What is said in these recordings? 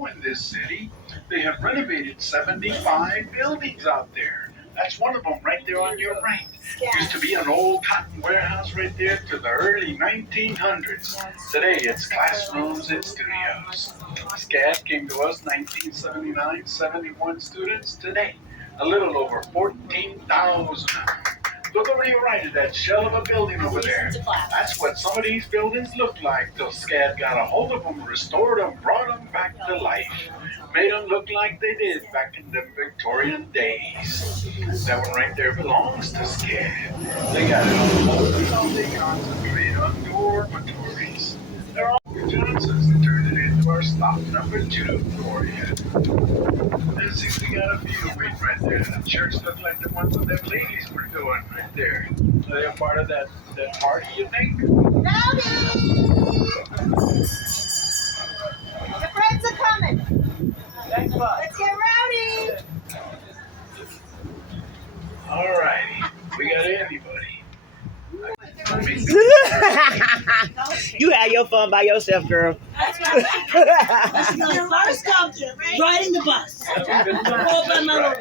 In this city, they have renovated 75 buildings out there. That's one of them right there on your right. Used to be an old cotton warehouse right there to the early 1900s. Today it's classrooms and studios. SCAD came to us 1979, 71 students. Today, a little over 14,000. Look over to your right at that shell of a building over there. That's what some of these buildings look like till SCAD got a hold of them, restored them, brought them back to life. Made them look like they did back in the Victorian days. That one right there belongs to SCAD. They got it all. They concentrate on dormitories. They're all Johnsons that turned it into our stop number 2 for you. Let's see, we got a view right there. The church looked like the ones that them ladies were doing right there. Are they a part of that party, you think? Rowdy! Your friends are coming. Thanks, bud. Let's get rowdy! All righty. We got anybody. You had your fun by yourself, girl. That's my first culture, riding the bus. All by my own.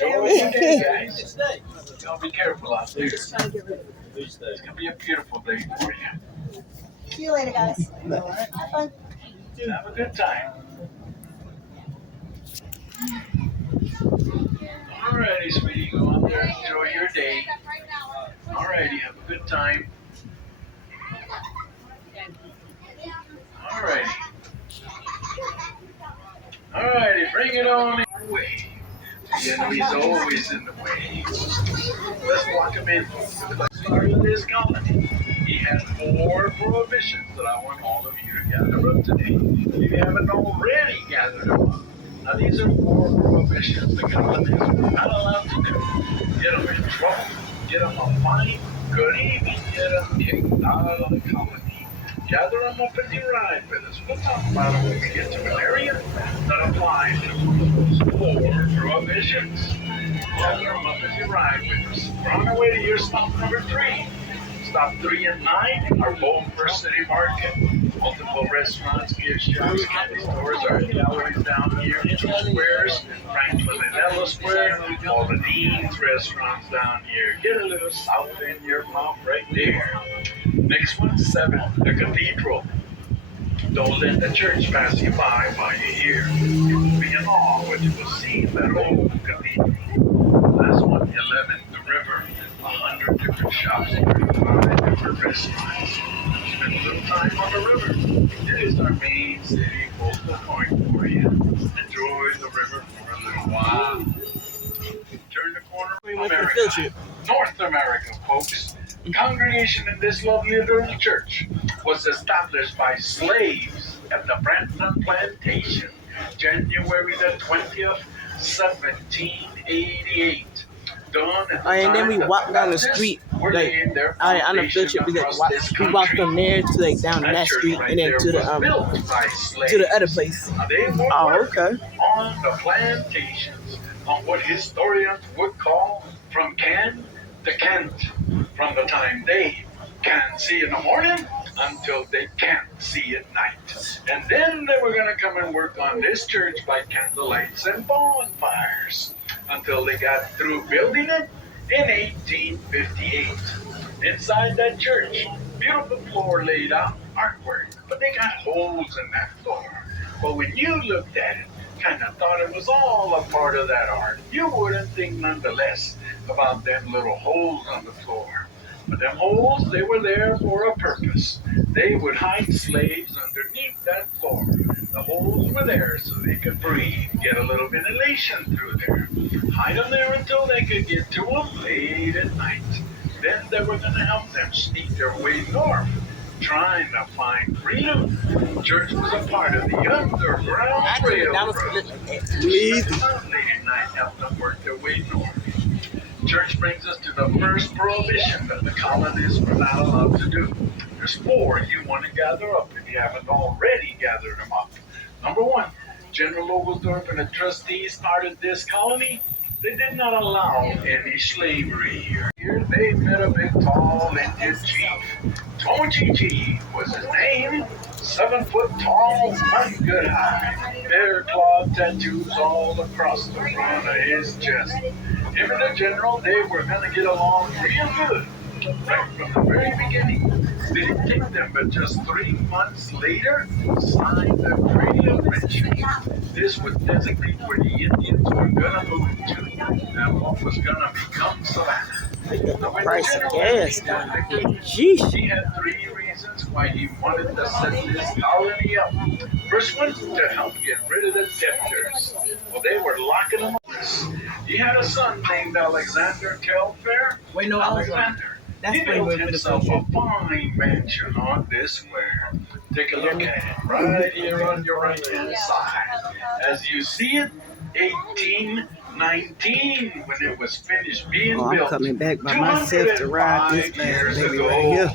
Enjoy your day, guys. Y'all be careful out there. It's going to be a beautiful day for you. See you later, guys. Have fun. Have a good time. Alrighty, sweetie, go out there, enjoy your day. Alrighty, have a good time. Alrighty. Alrighty, bring it on in the way. The enemy's always in the way. Let's walk him in. Part of this colony. He has 4 prohibitions that I want all of you to gather up today. If you haven't already gathered them up. Now these are 4 prohibitions the government is not allowed to do. Get them in trouble, get them a fine, could even get them kicked out of the colony. Gather them up as you ride with us. We'll talk about it when we get to an area that applies to those 4 prohibitions. Gather them up as you ride with us. We're on our way to your stop number 3. Stop 3 and 9 are both First City Market. Multiple restaurants, gift shops, candy stores, art galleries down here, 2 squares, Franklin and Ella Square, all the Dean's restaurants down here. Get a little south in your mouth right there. Next one, 7, the Cathedral. Don't let the church pass you by while you're here. You will be in awe when you will see that old cathedral. Last one, 11, the river. 100 different shops, 35 different restaurants. Spend a little time on the river. It is our main city focal point for you. Enjoy the river for a little while. Turn the corner, America. North America, folks. The congregation in this lovely little church was established by slaves at the Branson Plantation, January the 20th, 1788. And then we walked down the street, like on the field trip. We walked from there to like down that street, and then to the other place. Oh, okay. On the plantations, on what historians would call from can to Kent, from the time they can see in the morning until they can't see at night. And then they were going to come and work on this church by candlelights and bonfires until they got through building it in 1858. Inside that church, beautiful floor laid out, artwork, but they got holes in that floor. But when you looked at it, kind of thought it was all a part of that art, you wouldn't think nonetheless about them little holes on the floor. But them holes, they were there for a purpose. They would hide slaves underneath that floor. The holes were there so they could breathe, get a little ventilation through there. Hide them there until they could get to them late at night. Then they were going to help them sneak their way north, trying to find freedom. Church was a part of the Underground Railroad. Please. Late at night helped them work their way north. Church brings us to the first prohibition that the colonists were not allowed to do. There's four you want to gather up if you haven't already gathered them up. Number one, General Oglethorpe and the trustees started this colony. They did not allow any slavery here. Here they met a big tall Indian chief. Tochichi was his name. 7 foot tall, 1 good high. Bear claw tattoos all across the front of his chest. Him and the general, they were going to get along real good. Right from the very beginning. Did it take them but just 3 months later signed the Treaty of Friendship. This would designate where the Indians were going to move to and what was going to become Savannah. The price of gas down here. Jeez. He had 3 reasons why he wanted to set this colony up. First one, to help get rid of the debtors. Well, they were locking them up. He had a son named Alexander Telfair. Wait, no, Alexander. That's He built way with the himself picture. a fine mansion on this square. Take a look at it right here on your right hand side. As you see it, 1819 when it was finished being Oh, I'm built. coming back by myself to ride this 205 bad years baby ago. right here.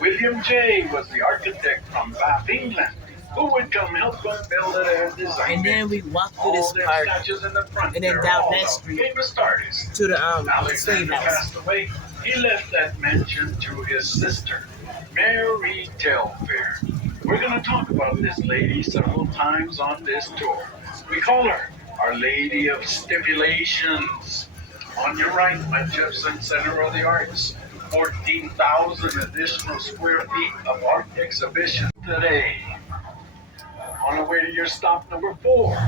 William J. was the architect from Bath, England, who would come help them build it and design it. And then we walk through All this their park statues in the front and then there, down all that of street famous artists. to the slave Alexander house. passed away. He left that mansion to his sister, Mary Telfair. We're going to talk about this lady several times on this tour. We call her Our Lady of Stipulations. On your right, my Jefferson Center of the Arts. 14,000 additional square feet of art exhibition today. On the way to your stop number 4,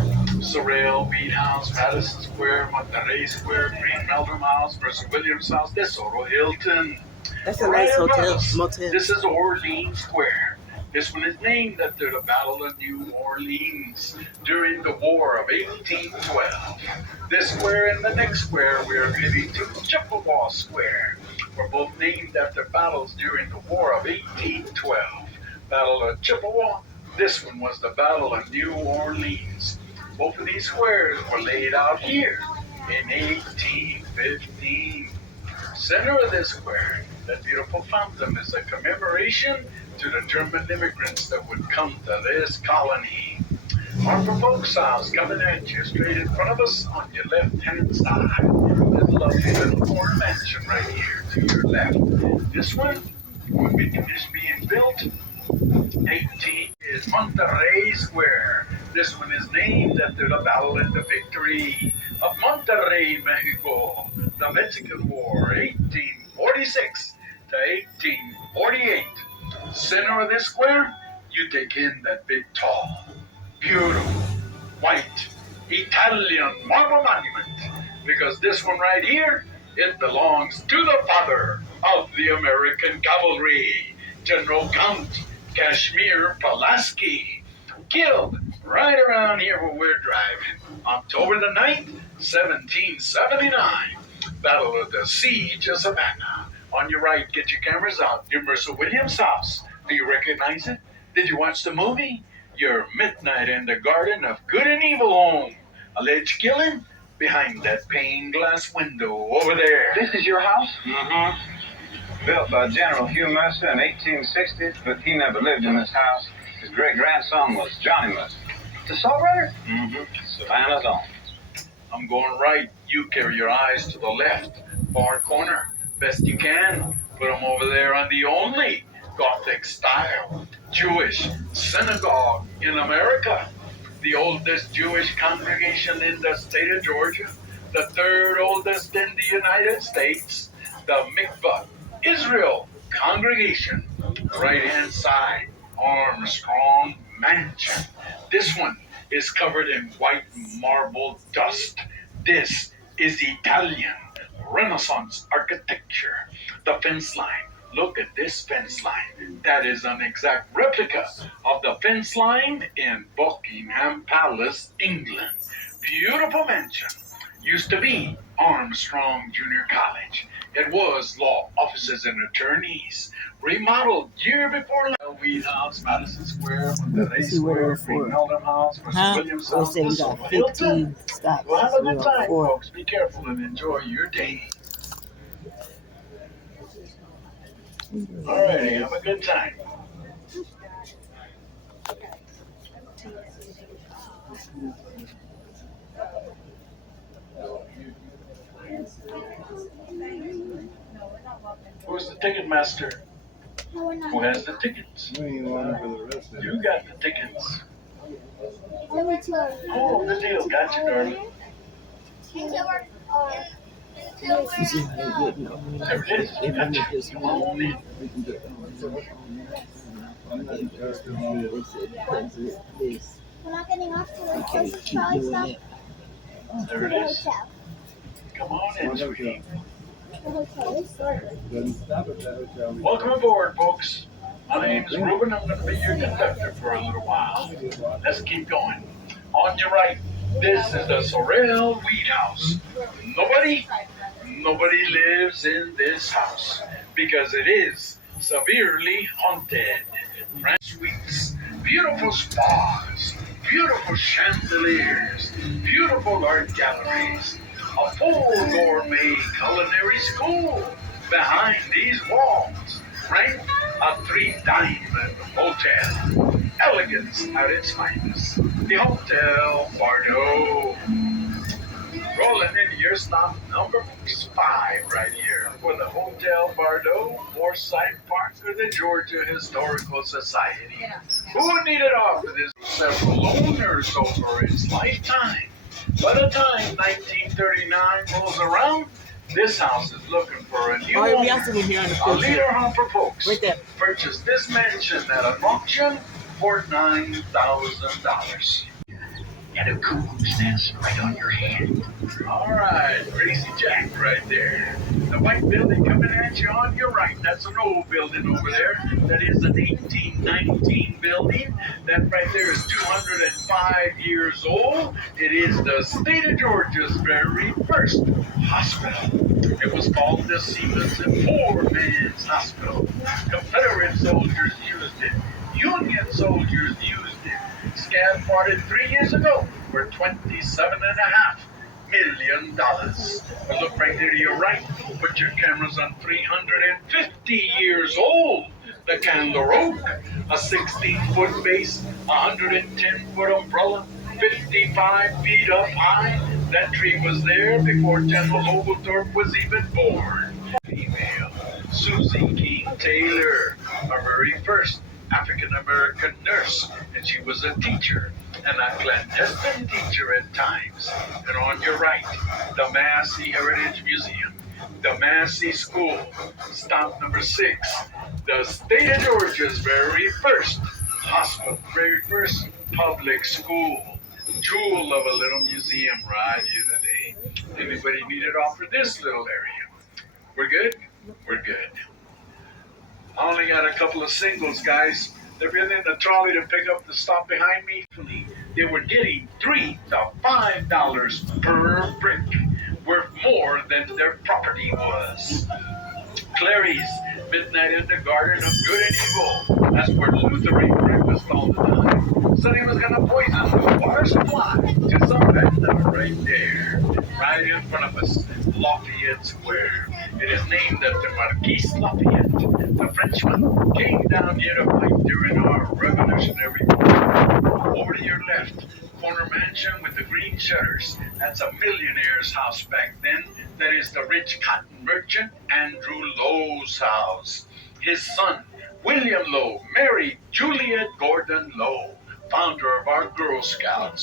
Sorrel, Beat House, Madison Square, Monterey Square, Green Meldrum House, Mercer Williams House, DeSoto Hilton. That's a nice Right above hotel, us, motel. This is Orleans Square. This one is named after the Battle of New Orleans during the War of 1812. This square and the next square we're heading to Chippewa Square were both named after battles during the War of 1812. Battle of Chippewa. This one was the Battle of New Orleans. Both of these squares were laid out here in 1815. Center of this square, that beautiful fountain, is a commemoration to the German immigrants that would come to this colony. Harper Folks House coming at you straight in front of us on your left-hand side. There's a lovely little corner mansion right here to your left. This one will be finished being built 18 is Monterey Square. This one is named after the battle and the victory of Monterrey, Mexico. The Mexican War, 1846 to 1848. Center of this square, you take in that big, tall, beautiful, white, Italian marble monument. Because this one right here, it belongs to the father of the American cavalry, General Count Kashmir Pulaski, killed right around here where we're driving. October the 9th, 1779. Battle of the Siege of Savannah. On your right, get your cameras out. Your Mercer Williams house. Do you recognize it? Did you watch the movie? Your Midnight in the Garden of Good and Evil home. Alleged killing? Behind that pane glass window over there. This is your house? Mm-hmm. Built by General Hugh Mercer in 1860, but he never lived in this house. His great-grandson was Johnny Mercer. The songwriter? Mm-hmm. Savannah's own. I'm going right. You carry your eyes to the left. Far corner. Best you can. Put them over there on the only Gothic style Jewish synagogue in America. The oldest Jewish congregation in the state of Georgia. The third oldest in the United States. The Mikvah Israel congregation. Right-hand side. Armstrong Mansion. This one is covered in white marble dust. This is Italian Renaissance architecture. The fence line. Look at this fence line. That is an exact replica of the fence line in Buckingham Palace, England. Beautiful mansion. used to be Armstrong Junior College. It was law offices and attorneys. Remodeled year before last. Wheat House, Madison Square, Monterrey See where Square, we're Green for. Meldon House, Huh? Williams We House, said we this got one, Hilton. 15 stops. Well, have a good We're time, on 4. folks. Be careful and enjoy your day. All righty, have a good time. Who's the ticket master? Who has the tickets? You got the tickets. Oh, the deal. Got you, darling. You see how they getting on me? There it is. If Got we you. just Come on in. we can get on that. They said because of this, We're not getting off till we the can't first keep trolley doing stop that. There to it the is. hotel. Come on in, sweetie. The hotel is sorted. Welcome aboard, folks. My name's Ruben. I'm going to be your conductor for a little while. Let's keep going. On your right, this is the Sorrel Wheat House. Nobody lives in this house because it is severely haunted. Ranch suites, beautiful spas, beautiful chandeliers, beautiful art galleries, a full gourmet culinary school behind these walls, right? A 3-diamond hotel. Elegance at its finest. The Hotel Bardo. Rolling into your stop number 5 right here for the Hotel Bardo, Forsyth Park, or the Georgia Historical Society. Who needed off of this? Several owners over its lifetime. By the time 1939 rolls around, this house is looking for a new Oh, we owner. also been here on the A picture. leader hopper folks Right there. purchased this mansion at an auction for $9,000. And a cuckoo's nest right on your head. All right, Crazy Jack right there. The white building coming at you on your right. That's an old building over there. That is an 1819 building. That right there is 205 years old. It is the state of Georgia's very first hospital. It was called the Seamen's and Poorman's Hospital. Confederate soldiers used it. Union soldiers used it. Scab farted 3 years ago for $27.5 million. But look right there to your right. Put your cameras on 350 years old. The Candler Oak, a 16-foot base, 110-foot umbrella, 55 feet up high. That tree was there before General Oglethorpe was even born. Female, Susie King Taylor, our very first African-American nurse, and she was a teacher, and a clandestine teacher at times. And on your right, the Massey Heritage Museum, the Massey School, stop number 6, the state of Georgia's very first hospital, very first public school, jewel of a little museum right here today. Anybody need it off for this little area? We're good? We're good. I only got a couple of singles, guys. They've been in the trolley to pick up the stop behind me. They were getting $3 to $5 per brick, worth more than their property was. Clary's Midnight in the Garden of Good and Evil. That's where Luther ate breakfast all the time. Said he was going to poison the water supply to Savannah right there, right in front of us, Lafayette Square. It is named after Marquis Lafayette, the Frenchman, came down here to fight during our Revolutionary War. Over to your left, corner mansion with the green shutters. That's a millionaire's house back then. That is the rich cotton merchant Andrew Lowe's house. His son, William Lowe, married Juliet Gordon Lowe, founder of our Girl Scouts.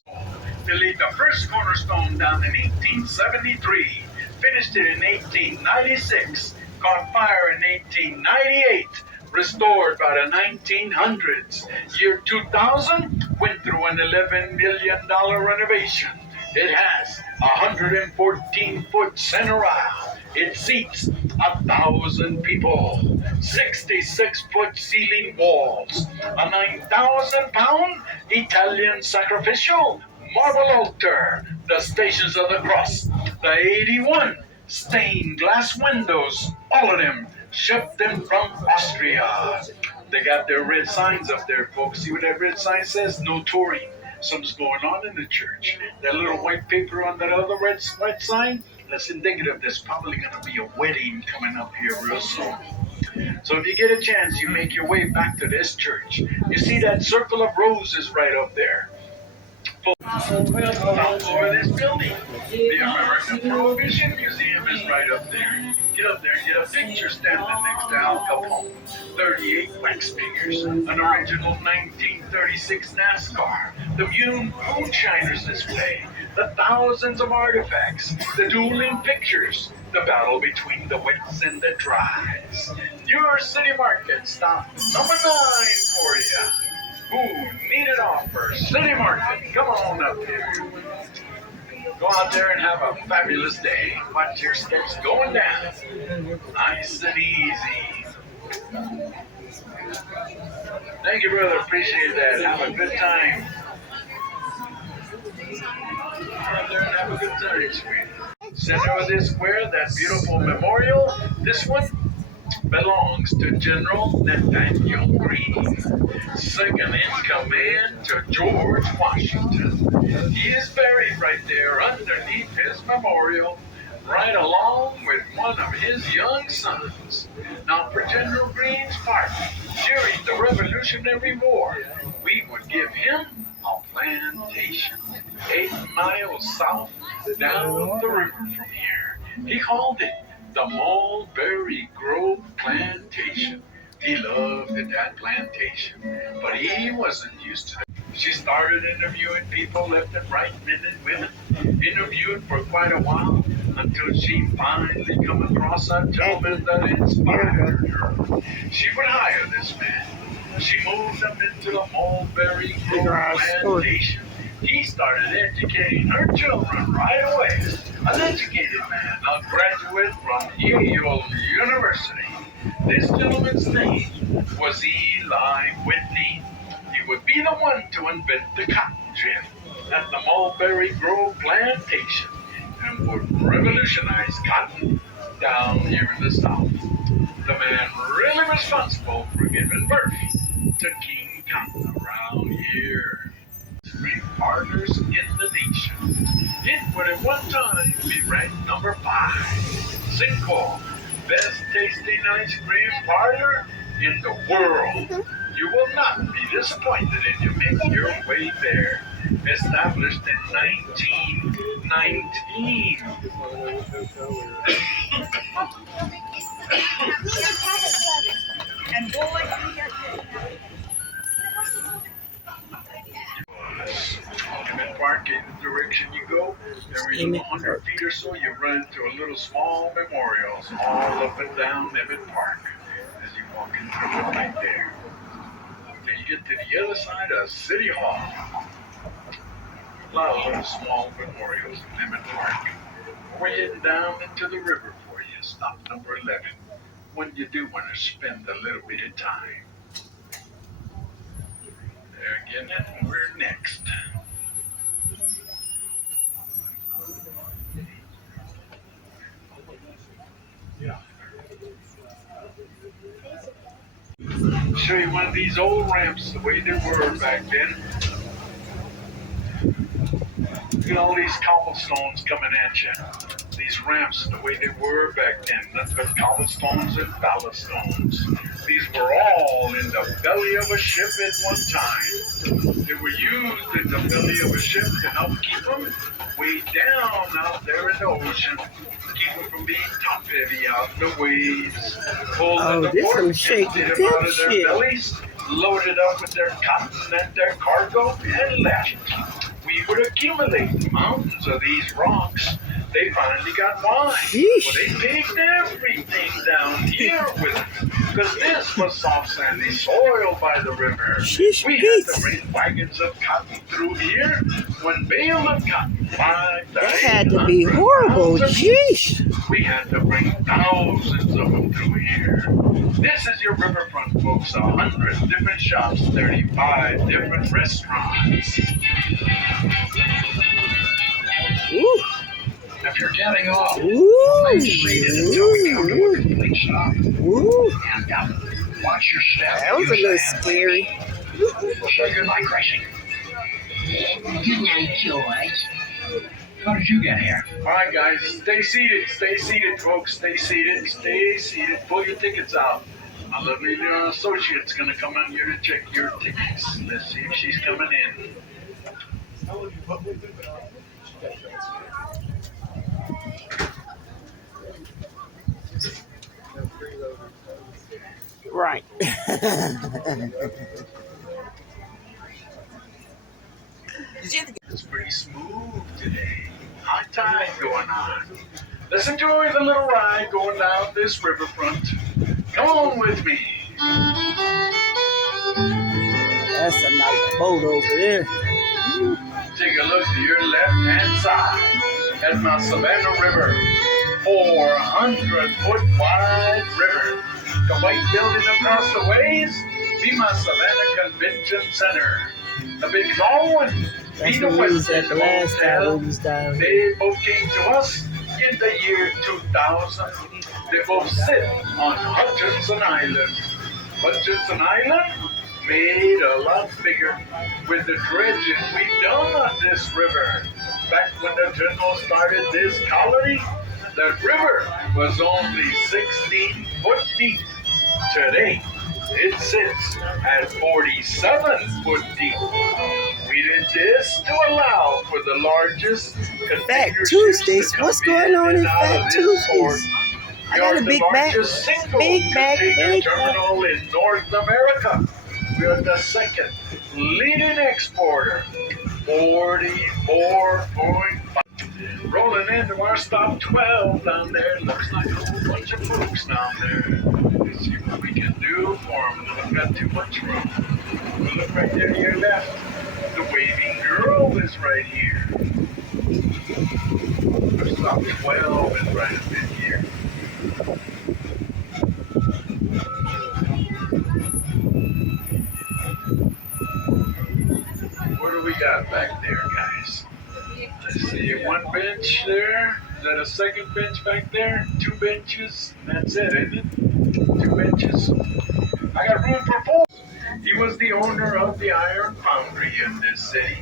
They laid the first cornerstone down in 1873, finished it in 1896, caught fire in 1898, restored by the 1900s. Year 2000 went through an $11 million renovation. It has a 114-foot center aisle. It seats 1,000 people. 66-foot ceiling walls. A 9,000-pound Italian sacrificial marble altar. The Stations of the Cross. The 81 stained glass windows, all of them, shipped them from Austria. They got their red signs up there, folks. See what that red sign says? No touring. Something's going on in the church. That little white paper on that other white sign, that's indicative there's probably going to be a wedding coming up here real soon. So if you get a chance, you make your way back to this church. You see that circle of roses right up there? Top floor of this building. The American Prohibition Museum is right up there. Get up there and get a picture standing next to Al Capone. 38 wax figures, an original 1936 NASCAR, the Moonshiners display, the thousands of artifacts, the dueling pictures, the battle between the wets and the dries. Your city market stop number 9 for you. Ooh, needed offer, City Market. Come on up here. Go out there and have a fabulous day. Watch your steps going down. Nice and easy. Thank you, brother. Appreciate that. Have a good time. Go out there and have a good time, sweetie. Center of this square, that beautiful memorial. This one belongs to General Nathaniel Greene, second in command to George Washington. He is buried right there underneath his memorial, right along with one of his young sons. Now, for General Greene's part, during the Revolutionary War, we would give him a plantation 8 miles south down the river from here. He called it the Mulberry Grove Plantation. He loved that plantation, but he wasn't used to it. She started interviewing people left and right, men and women, interviewed for quite a while until she finally come across a gentleman that inspired her. She would hire this man. She moved him into the Mulberry Grove Plantation. He started educating her children right away. An educated man, a graduate from Yale University. This gentleman's name was Eli Whitney. He would be the one to invent the cotton gin at the Mulberry Grove Plantation and would revolutionize cotton down here in the South. The man really responsible for giving birth to King Cotton around here. Great partners in the nation. It would at one time be ranked number 5. Cinco, best tasting ice cream parlor in the world. You will not be disappointed if you make your way there. Established in 1919. And boy, Emmett Park, in the direction you go, every 100 feet or so, you run into a little small memorials all up and down Emmett Park as you walk into it right there. Then you get to the other side of City Hall. A lot of little small memorials in Emmett Park. We're heading down into the river for you, stop number 11, when you do want to spend a little bit of time. There again, and we're next. Show you one of these old ramps the way they were back then. Look at all these cobblestones coming at you. These ramps the way they were back then. Nothing but cobblestones and ballast-stones. These were all in the belly of a ship at one time. They were used in the belly of a ship to help keep them way down out there in the ocean. Keep them from being top heavy out in the waves. Oh, this some shaky emptied them out of their shit. bellies, loaded up with their cotton and their cargo, and left. We would accumulate mountains of these rocks. They finally got wise. Well, they paved everything down here with it. Because this was soft, sandy soil by the river. We had to bring wagons of cotton through here. One bale of cotton, 5 That had to be horrible. Jeez. We had to bring thousands of them through here. This is your riverfront, folks. 100 different shops, 35 different restaurants. Ooh. And if you're getting off, Ooh. make straight and don't come to a complete stop. Ooh. And watch your step. That was a little scary. Say goodnight, Gracie. Good night, George. How did you get here? All right, guys, stay seated. Stay seated, folks. Stay seated. Stay seated. Pull your tickets out. My lovely little associate's gonna come in here to check your tickets. Let's see if she's coming in. Right. It's pretty smooth today. High tide going on. Let's enjoy the little ride going down this riverfront. Come on with me. That's a nice boat over there. Take a look to your left-hand side at my Savannah River. 400-foot wide river. The white building across the ways be my Savannah Convention Center. The big tall one be That's the what we was Westin at the last time Hotel. we was down here. They both came to us in the year 2000. They both sit on Hutchinson Island. Hutchinson Island made a lot bigger with the dredging we've done on this river. Back when the general started this colony, the river was only 16 foot deep. Today, it sits at 47 foot deep. We did this to allow for the largest Fat container ships Tuesdays. to come What's going on in and out Fat of this port. Tuesdays? I We got are a the big bag. largest single Big bag, container big bag. terminal in North America. We are the second leading exporter. 44.5. Rolling into our stop 12 down there. Looks like a whole bunch of folks down there. Let's see what we can do for them. We don't got too much room. We'll look right there to your left. The waving girl is right here. Our stop 12 is right up in here. What do we got back there, guys? Let's see, one bench there. Is that a second bench back there? Two benches. That's it, isn't it? Two benches. I got room for four. He was the owner of the iron foundry in this city.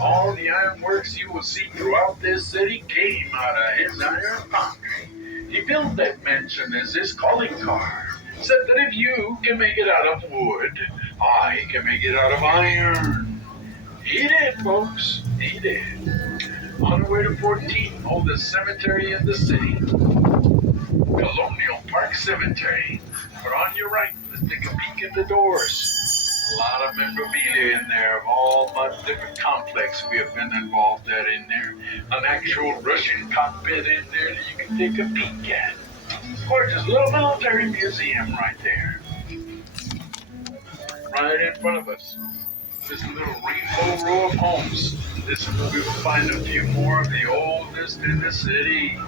All the ironworks you will see throughout this city came out of his iron foundry. He built that mansion as his calling card. Said that if you can make it out of wood, I can make it out of iron. He did, folks. He did. On the way to 14, oldest cemetery in the city. Colonial Park Cemetery. But on your right, let's take a peek at the doors. A lot of memorabilia in there of all the different complex we have been involved at in there. An actual Russian cockpit in there that you can take a peek at. Gorgeous little military museum right there. Right in front of us. This little rainbow row of homes. This is where we will find a few more of the oldest in the city.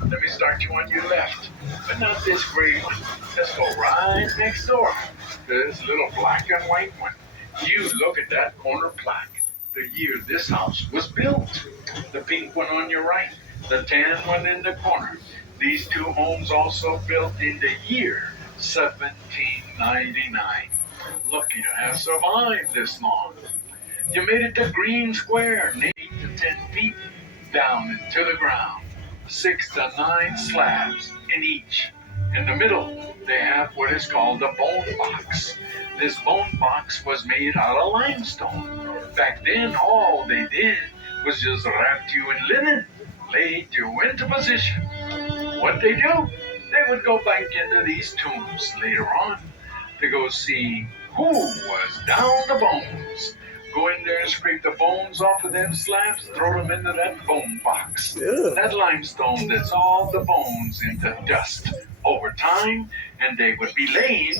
Let me start you on your left, but not this gray one. Let's go right next door to this little black and white one. You look at that corner plaque, the year this house was built. The pink one on your right, the tan one in the corner. These two homes also built in the year 1799. Lucky to have survived this long. You made it to Green Square, 8 to 10 feet down into the ground. 6 to 9 slabs in each. In the middle, they have what is called a bone box. This bone box was made out of limestone. Back then, all they did was just wrap you in linen, laid you into position. What they do? They would go back into these tombs later on to go see who was down the bones. Go in there and scrape the bones off of them slabs, throw them into that bone box. Ugh. That limestone that's all the bones into dust over time, and they would be laying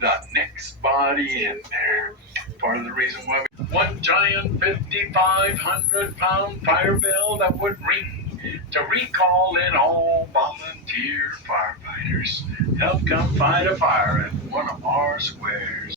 the next body in there. Part of the reason why one giant 5,500-pound fire bell that would ring to recall in all volunteer firefighters. Help come fight a fire at one of our squares.